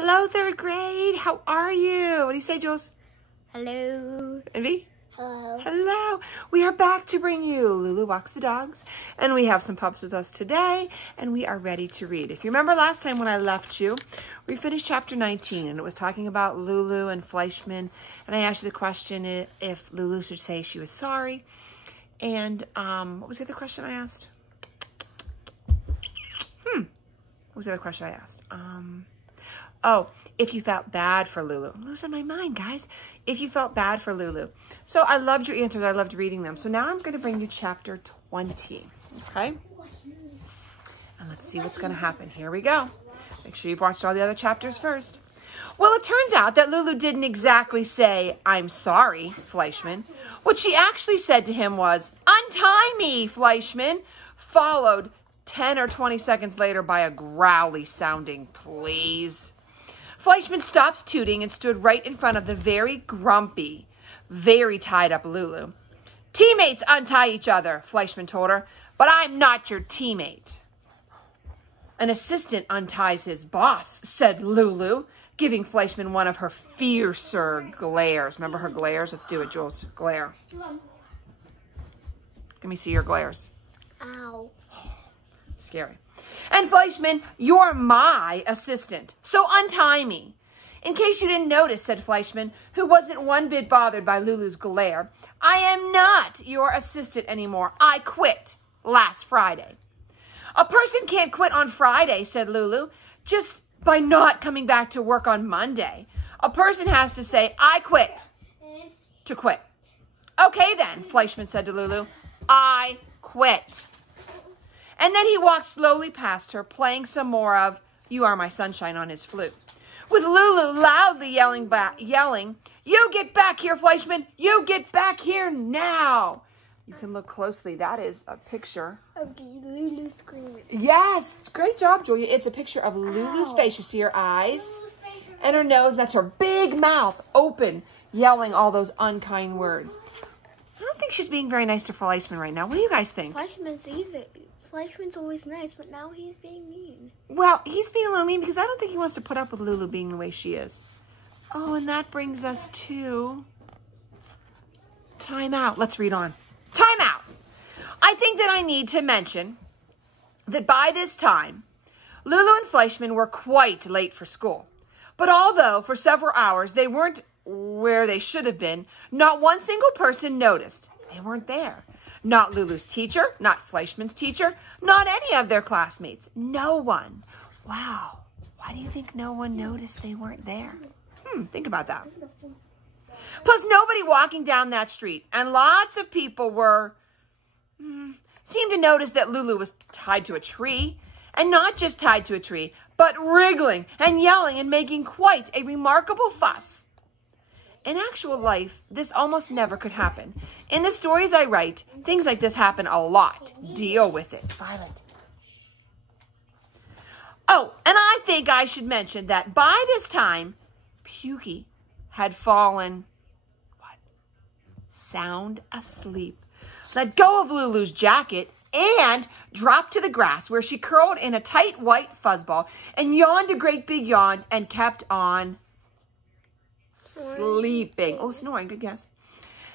Hello, third grade. How are you? What do you say, Jules? Hello. Envy? Hello. Hello. We are back to bring you Lulu Walks the Dogs, and we have some pups with us today, and we are ready to read. If you remember last time when I left you, we finished chapter 19, and it was talking about Lulu and Fleischman, and I asked you the question if Lulu should say she was sorry, and what was the other question I asked? What was the other question I asked? Oh, if you felt bad for Lulu. I'm losing my mind, guys. If you felt bad for Lulu. So I loved your answers. I loved reading them. So now I'm going to bring you chapter 20. Okay? And let's see what's going to happen. Here we go. Make sure you've watched all the other chapters first. Well, it turns out that Lulu didn't exactly say, "I'm sorry, Fleischman." What she actually said to him was, "Untie me, Fleischman," followed 10 or 20 seconds later by a growly sounding "please." Fleischman stopped tooting and stood right in front of the very grumpy, very tied up Lulu. "Teammates untie each other," Fleischman told her, "but I'm not your teammate." "An assistant unties his boss," said Lulu, giving Fleischman one of her fiercer glares. Remember her glares? Let's do it, Jules. Glare. Let me see your glares. Ow. Scary. "And Fleischman, you're my assistant, so untie me." "In case you didn't notice," said Fleischman, who wasn't one bit bothered by Lulu's glare, "I am not your assistant anymore. I quit last Friday." "A person can't quit on Friday," said Lulu, "just by not coming back to work on Monday. A person has to say, 'I quit,' to quit." "Okay then," Fleischman said to Lulu, "I quit." And then he walked slowly past her, playing some more of "You Are My Sunshine" on his flute, with Lulu loudly yelling, "You get back here, Fleischman! You get back here now!" You can look closely. That is a picture of Lulu screaming. Yes! Great job, Julia. It's a picture of Lulu's face. You see her eyes and her nose. That's her big mouth open, yelling all those unkind words. I don't think she's being very nice to Fleischman right now. What do you guys think? Fleischman's always nice, but now he's being mean. Well, he's being a little mean because I don't think he wants to put up with Lulu being the way she is. Oh, and that brings us to time out. Let's read on. Time out. I think that I need to mention that by this time, Lulu and Fleischman were quite late for school. But although for several hours they weren't where they should have been, not one single person noticed. They weren't there. Not Lulu's teacher, not Fleischman's teacher, not any of their classmates. No one. Wow. Why do you think no one noticed they weren't there? Think about that. Plus, nobody walking down that street, and lots of people seemed to notice that Lulu was tied to a tree, and not just tied to a tree, but wriggling and yelling and making quite a remarkable fuss. In actual life, this almost never could happen. In the stories I write, things like this happen a lot. Deal with it. Violet. Oh, and I think I should mention that by this time, Pukey had fallen, sound asleep, let go of Lulu's jacket, and dropped to the grass where she curled in a tight white fuzzball and yawned a great big yawn and kept on sleeping. Oh, snoring, good guess.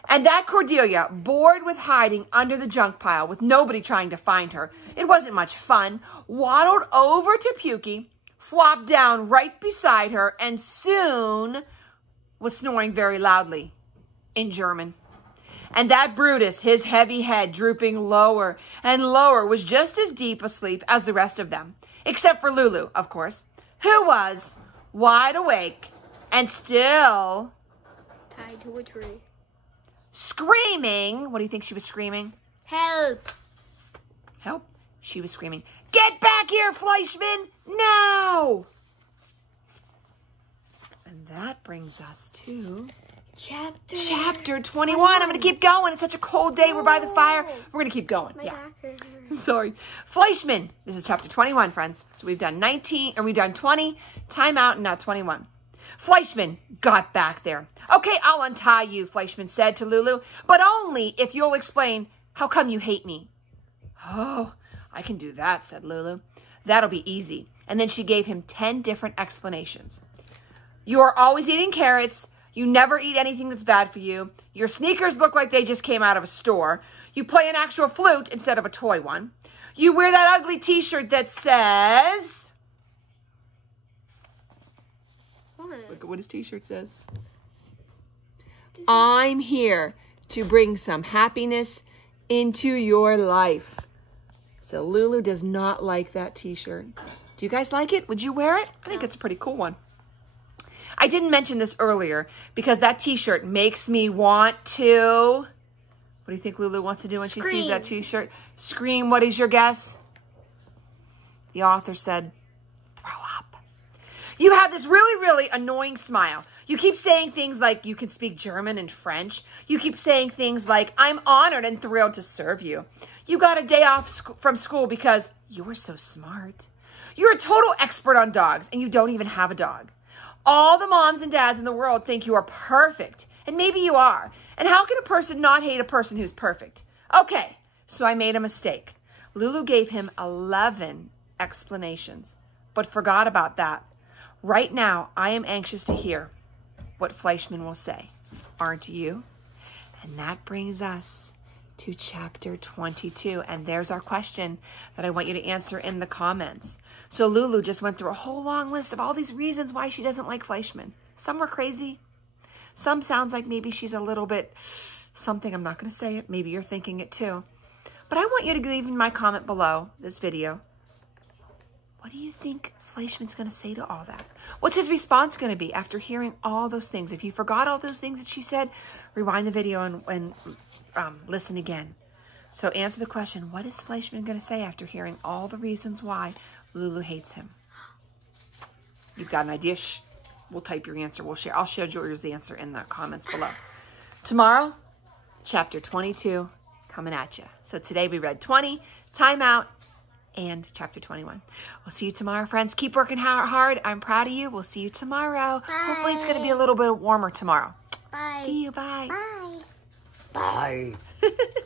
And that Cordelia, bored with hiding under the junk pile with nobody trying to find her, it wasn't much fun, waddled over to Pukey, flopped down right beside her, and soon was snoring very loudly in German. And that Brutus, his heavy head drooping lower and lower, was just as deep asleep as the rest of them, except for Lulu, of course, who was wide awake and still tied to a tree, screaming. What do you think she was screaming? Help! Help? She was screaming, "Get back here, Fleischman, now!" And that brings us to Chapter 21. I'm going to keep going. It's such a cold day. We're by the fire. We're going to keep going. My back hurts. Sorry. Fleischman. This is chapter 21, friends. So we've done 19, or we've done 20, time out, and now 21. Fleischman got back there. "Okay, I'll untie you," Fleischman said to Lulu, "but only if you'll explain how come you hate me." "Oh, I can do that," said Lulu. "That'll be easy." And then she gave him 10 different explanations. You are always eating carrots. You never eat anything that's bad for you. Your sneakers look like they just came out of a store. You play an actual flute instead of a toy one. You wear that ugly t-shirt that says... What? Look at what his t-shirt says. I'm here to bring some happiness into your life. So Lulu does not like that t-shirt. Do you guys like it? Would you wear it? I think it's a pretty cool one. I didn't mention this earlier because that t-shirt makes me want to... What do you think Lulu wants to do when she sees that t-shirt? Scream. What is your guess? The author said, throw up. You have this really, really annoying smile. You keep saying things like you can speak German and French. You keep saying things like, I'm honored and thrilled to serve you. You got a day off from school because you were so smart. You're a total expert on dogs and you don't even have a dog. All the moms and dads in the world think you are perfect. And maybe you are. And how can a person not hate a person who's perfect? Okay, so I made a mistake. Lulu gave him 11 explanations, but forgot about that. Right now, I am anxious to hear what Fleischman will say. Aren't you? And that brings us to chapter 22. And there's our question that I want you to answer in the comments. So Lulu just went through a whole long list of all these reasons why she doesn't like Fleischman. Some were crazy. Some sounds like maybe she's a little bit something. I'm not going to say it. Maybe you're thinking it too. But I want you to leave in my comment below this video. What do you think Fleischman's going to say to all that? What's his response going to be after hearing all those things? If you forgot all those things that she said, rewind the video and listen again. So answer the question, what is Fleischman going to say after hearing all the reasons why Lulu hates him? You've got an idea? Shh. We'll type your answer. I'll share Georgia's answer in the comments below. Tomorrow, chapter 22 coming at you. So today we read 20, Time Out, and chapter 21. We'll see you tomorrow, friends. Keep working hard. I'm proud of you. We'll see you tomorrow. Bye. Hopefully it's going to be a little bit warmer tomorrow. Bye. See you. Bye. Bye. Bye.